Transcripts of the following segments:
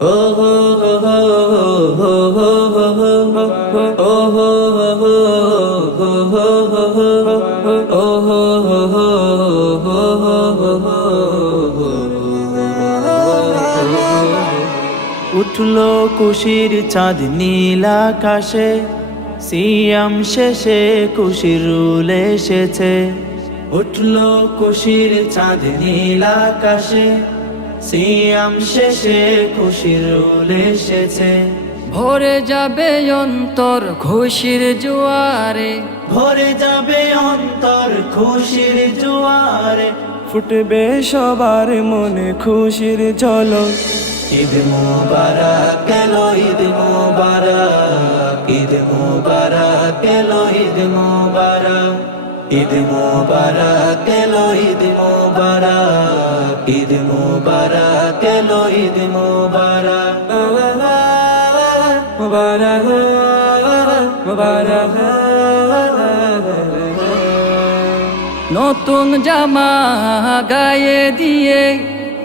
উঠল কুশির চাঁদ নীল আকাশে, সিয়াম শেষে কুশির রুল এসেছে। উঠল কুশির চাঁদ নীল আকাশে সিয়াম শেষে খুশির রুল এসেছে। ভরে যাবে অন্তর খুশির জোয়ারে। ভরে যাবে অন্তর খুশির জোয়ারে। ফুটবে সবার মনে খুশির ঝলক। ঈদ মুবারক এলো ঈদ মুবারক ঈদ মুবারক এলো ঈদ মুবারক। ঈদ মুবারক এলো ঈদ মুবারক ঈদ মুবারক এলো ঈদ মুবারক। মুবারক মুবারক। নতুন জামা গায়ে দিয়ে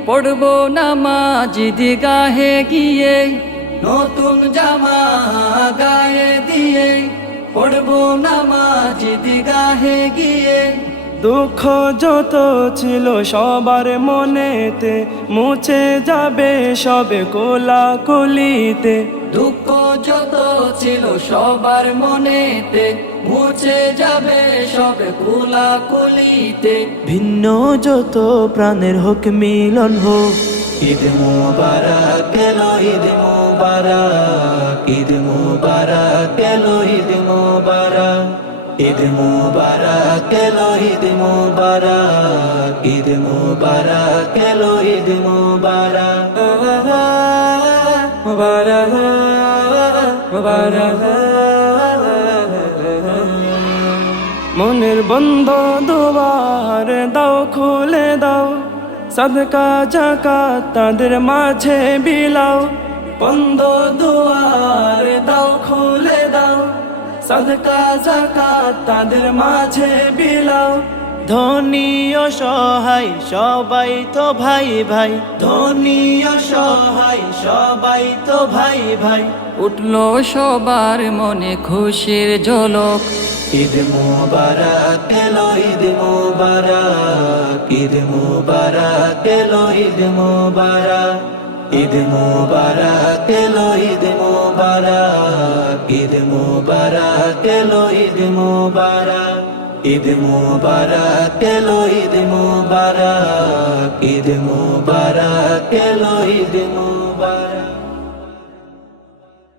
পড়ব নামাজ গাহে গিয়ে। নতুন জামা গায়ে দিয়ে পড়ব নামাজ গাহে গিয়ে। দুঃখ যত ছিল সবার মনেতে মুছে যাবে সবে কোলা কলিতে দুঃখ যত ছিল সবার মনেতে মুছে যাবে সবে কুলা কুলিতে ভিন্ন যত প্রাণের হোক মিলন হোক। ঈদ মুবারক ঈদ মুবারক ঈদ মুবারক ঈদ ঈদ মুবারক এলো ঈদ মুবারক? ঈদ মুবারক এলো ঈদ মুবারক? মুবারক মুবারক। মনের বন্ধ দুবার দাও, খুলে দাও। সদকা জাকাত তাদের মাঝে বিলাও। বন্ধ দুয়ার সদকা জাকাত তাদের মাঝে বিলাও। ধনী ও সহায় সবাই তো ভাই ভাই। ধনী ও সহায় সবাই তো ভাই ভাই। উঠল সবার মনে খুশির ঝলক। ঈদ মুবারক এলো ঈদ মুবারক। ঈদ মুবারক এলো ঈদ মুবারক। ঈদ মুবারক এলো মুবারক এলো ঈদ মুবারক ঈদ মুবারক এলো ঈদ মুবারক ঈদ মুবারক এলো ঈদ মুবারক।